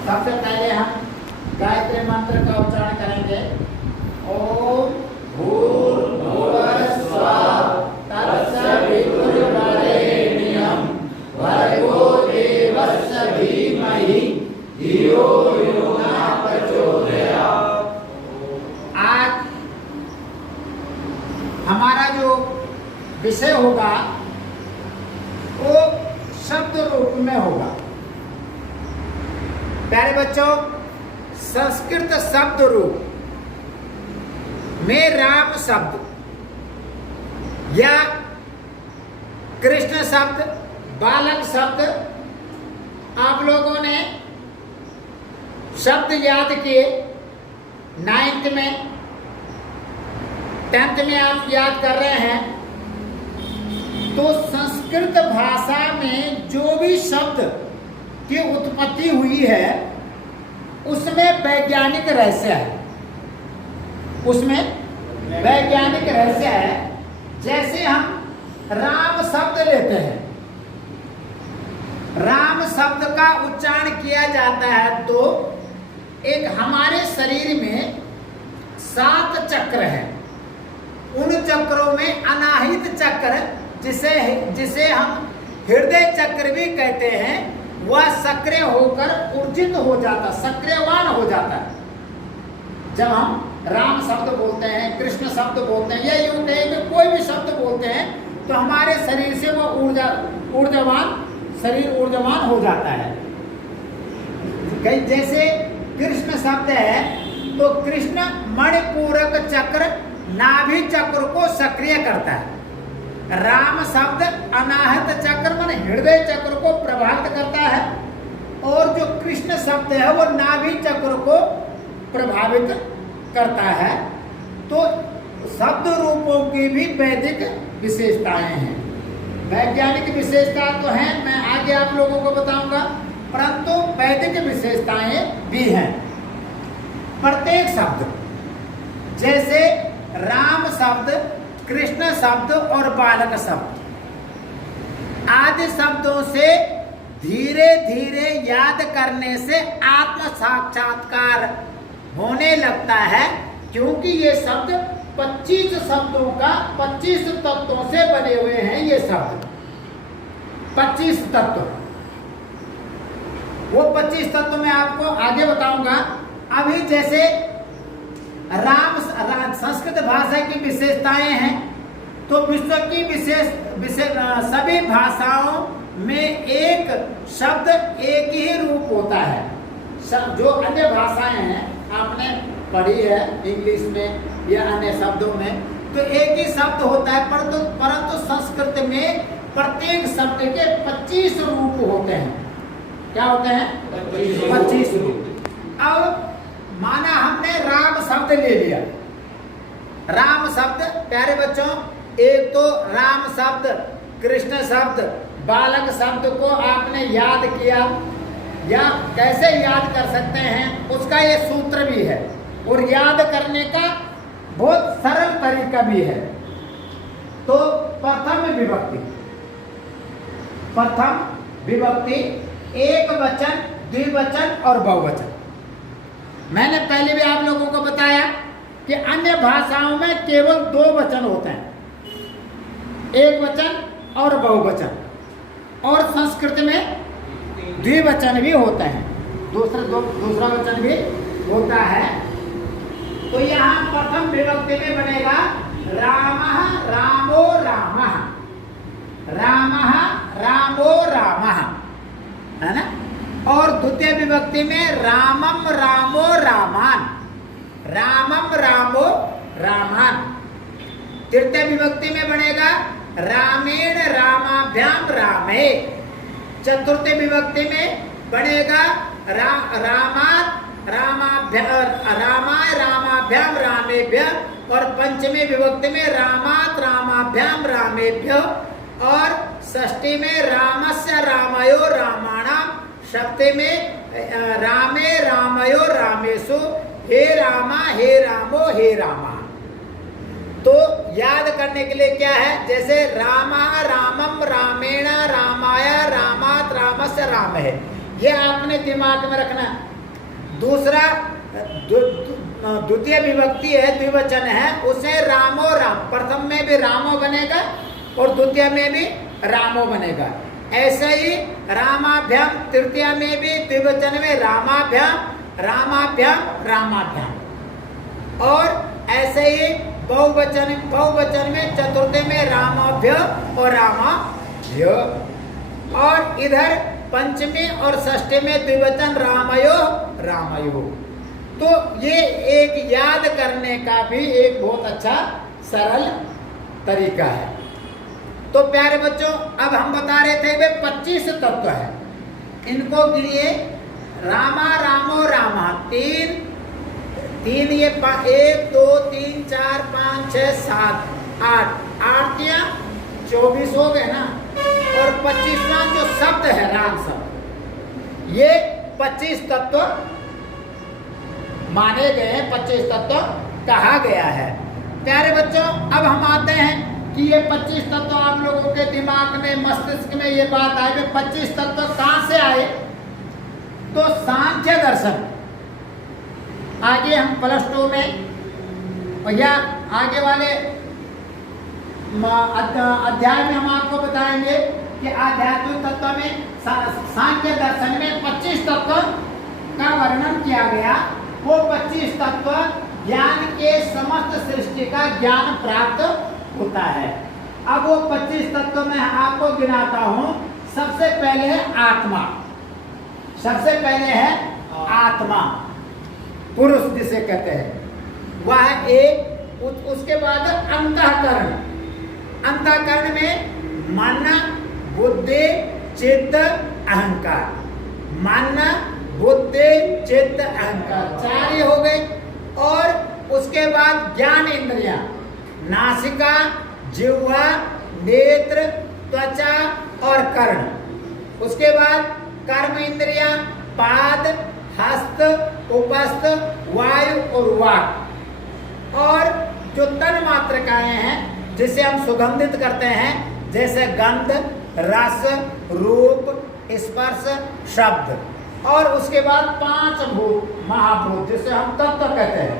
सबसे पहले हम गायत्री मंत्र का उच्चारण करेंगे। ओम भूर्भुवः स्वः तत्सवितुर्वरेण्यं भर्गो देवस्य धीमहि धियो यो न प्रचोदयात्। आज हमारा जो विषय होगा वो शब्द रूप में होगा। प्यारे बच्चों, संस्कृत शब्द रूप में राम शब्द या कृष्ण शब्द, बालक शब्द आप लोगों ने शब्द याद किए। 9th में 10th में आप याद कर रहे हैं। तो संस्कृत भाषा में जो भी शब्द की उत्पत्ति हुई है उसमें वैज्ञानिक रहस्य है, उसमें वैज्ञानिक रहस्य है। जैसे हम राम शब्द लेते हैं, राम शब्द का उच्चारण किया जाता है तो एक हमारे शरीर में 7 चक्र हैं। उन चक्रों में अनाहित चक्र जिसे हम हृदय चक्र भी कहते हैं, वह सक्रिय होकर ऊर्जित हो जाता, सक्रियवान हो जाता है। जब हम राम शब्द बोलते हैं, कृष्ण शब्द बोलते हैं या यूं कहें कि कोई भी शब्द बोलते हैं तो हमारे शरीर से वो शरीर ऊर्जावान हो जाता है। जैसे कृष्ण शब्द है तो कृष्ण मणिपूरक चक्र, नाभि चक्र को सक्रिय करता है। राम शब्द अनाहत चक्र मन हृदय चक्र को प्रभावित करता है और जो कृष्ण शब्द है वो नाभि चक्र को प्रभावित करता है। तो शब्द रूपों की भी वैदिक विशेषताएं हैं। वैज्ञानिक विशेषता तो हैं, मैं आगे आप लोगों को बताऊंगा, परंतु वैदिक विशेषताएं भी हैं। प्रत्येक शब्द जैसे राम शब्द, कृष्ण शब्द और बालक शब्द आदि शब्दों से धीरे धीरे याद करने से आत्म साक्षात्कार होने लगता है, क्योंकि ये शब्द 25 शब्दों का 25 तत्वों से बने हुए हैं। ये शब्द 25 तत्व, वो 25 तत्व मैं आपको आगे बताऊंगा। अभी जैसे संस्कृत भाषा की विशेषताएं हैं तो विश्व की सभी भाषाओं में एक शब्द एक ही रूप होता है। जो अन्य भाषाएं हैं आपने पढ़ी है इंग्लिश में या अन्य शब्दों में, तो एक ही शब्द होता है, परंतु संस्कृत में प्रत्येक शब्द के 25 रूप होते हैं। क्या होते हैं? 25 रूप। अब माना हमने राम शब्द ले लिया। राम शब्द प्यारे बच्चों, एक तो राम शब्द, कृष्ण शब्द, बालक शब्द को आपने याद किया, या कैसे याद कर सकते हैं उसका ये सूत्र भी है और याद करने का बहुत सरल तरीका भी है। तो प्रथम विभक्ति एक वचन, द्विवचन और बहुवचन। मैंने पहले भी आप लोगों को बताया कि अन्य भाषाओं में केवल 2 वचन होते हैं, एक वचन और बहुवचन, और संस्कृत में द्विवचन भी होते हैं, दूसरा वचन भी होता है। तो यहाँ प्रथम विभक्ति में बनेगा रामः रामो रामः, रामः रामो रामः, है ना। और द्वितीय विभक्ति में रामम रामो रामान, रामम रामो रामान। तृतीय विभक्ति में बनेगा रामेण रामाभ्याम रामे। चतुर्थ विभक्ति में बनेगा रामाय रामाभ्याम रामेभ्य। और पंचमी विभक्ति में रामात रामाभ्याम रामेभ्य। और षष्ठी में रामस्य रामयो रामाणाम। सप्तमी में रामे रामयो रामेषु, हे रामा हे रामो हे रामा। तो याद करने के लिए क्या है, जैसे रामा रामम रामेण रामाय रामात रामस्य राम है, ये आपने दिमाग में रखना। दूसरा द्वितीय विभक्ति है, द्विवचन है, उसे रामो राम, प्रथम में भी रामो बनेगा और द्वितीय में भी रामो बनेगा। ऐसे ही रामाभ्याम, तृतीय में भी द्विवचन में रामाभ्याम, रामाभ्याम, रामाभ्याम। और ऐसे ही बहुवचन में चतुर्थ में रामाभ्य और रामाभ्य। और इधर पंचमी और षष्ठी में द्विवचन रामयो रामयो। तो ये एक याद करने का भी एक बहुत अच्छा सरल तरीका है। तो प्यारे बच्चों, अब हम बता रहे थे वे 25 तत्व है, इनको गिनिए। रामा रामो रामा, तीन ये 1 2 3 4 5 6 7 8, 8 या 24 हो गए ना। और 25वां जो शब्द है राम शब्द, ये 25 तत्व माने गए हैं, 25 तत्व कहा गया है। प्यारे बच्चों, अब हम आते हैं कि ये 25 तत्व आप लोगों के दिमाग में, मस्तिष्क में ये बात आए, 25 तत्व कहां से आए? तो सांख्य दर्शन, आगे हम +2 में या आगे वाले अध्याय में हम आपको बताएंगे कि आध्यात्मिक तत्व में, सांख्य दर्शन में 25 तत्व का वर्णन किया गया। वो 25 तत्व ज्ञान के समस्त सृष्टि का ज्ञान प्राप्त होता है। अब वो 25 तत्व में आपको गिनाता हूं। सबसे पहले है आत्मा, सबसे पहले है आत्मा, पुरुष जिसे कहते हैं, वह एक। उसके बाद अंतःकरण, अंतःकरण में मन, बुद्धि, चित्त, अहंकार। मन, बुद्धि, चित्त, अहंकार, 4 ही हो गए। और उसके बाद ज्ञान इंद्रियां, नासिका, जिह्वा, नेत्र, त्वचा और कर्ण। उसके बाद कर्म इंद्रियां, पाद, हस्त, उपस्थ, वायु और वाक। और जो तन मात्रकाएं हैं जिसे हम सुगंधित करते हैं, जैसे गंध, रस, रूप, स्पर्श, शब्द। और उसके बाद 5 भूत, महाभूत, जिसे हम तत्व कहते हैं।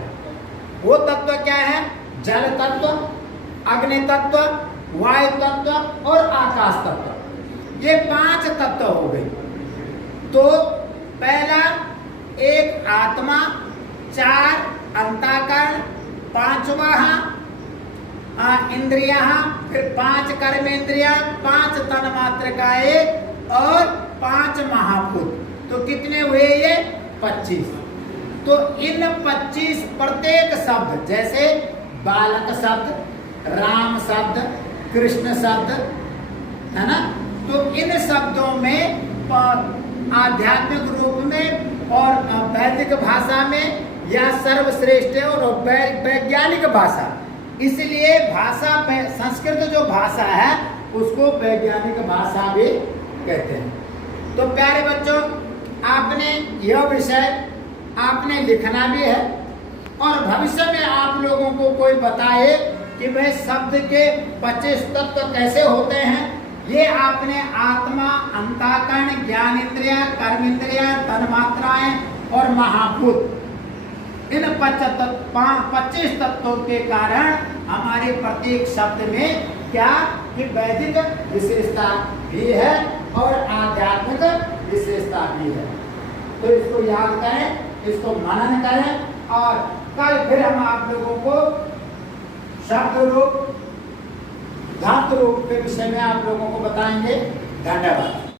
वो तत्व क्या है? जल तत्व, अग्नि तत्व, वायु तत्व और आकाश तत्व। ये 5 तत्व हो गए। तो पहला एक आत्मा, 4 अंतःकरण, 5वां इंद्रियां, फिर 5 कर्म इंद्रियां, 5 तन्मात्रकाएं और 5 महाभूत। तो कितने हुए ये? 25। तो इन 25 प्रत्येक शब्द, जैसे बालक शब्द, राम शब्द, कृष्ण शब्द, है ना, तो इन शब्दों में आध्यात्मिक रूप में और वैदिक भाषा में या सर्वश्रेष्ठ और वैज्ञानिक भाषा, इसलिए भाषा, संस्कृत जो भाषा है उसको वैज्ञानिक भाषा भी कहते हैं। तो प्यारे बच्चों, आपने यह विषय आपने लिखना भी है और भविष्य में आप लोगों को कोई बताए कि वह शब्द के 25 तत्व कैसे होते हैं। ये आपने आत्मा, अंतःकरण, ज्ञान इंद्रियां, कर्म इंद्रियां, तन्मात्राएं और महाभूत, इन 25 तत्वों के कारण हमारे प्रत्येक शब्द में क्या कि वैदिक विशेषता भी है और आध्यात्मिक विशेषता भी है। तो इसको याद करें, इसको मनन करें और कल फिर हम आप लोगों को शब्द रूप, धातु रूप के विषय में आप लोगों को बताएंगे। धन्यवाद।